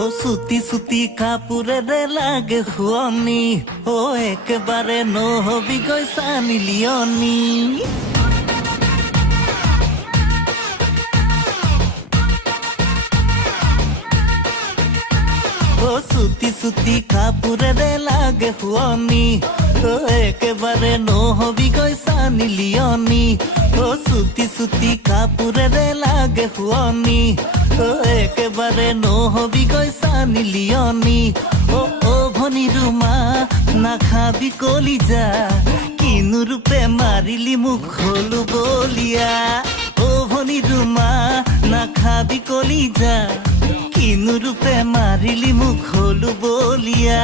ও সুতি সুতি কাপোৰেৰে লাগে শুৱনি, ও একেবাৰে নহবি গৈ চানি লিয়নি। ও সুতি সুতি কাপোৰেৰে লাগে শুৱনি, ও একেবাৰে নহবি গৈ চানি লিয়নি। ও সুতি সুতি কাপোৰেৰে লাগে শুৱনি, ও একেবাৰে নহবি গৈ চানি লিয়নি। ও ও ভনী ৰুমা নাখাবি কলিজা, কিনো ৰূপে মাৰিলি মোক হলো বলিয়া। ও ভনী ৰুমা নাখাবি কলিজা, কিনো ৰূপে মাৰিলি মোক হলো বলিয়া।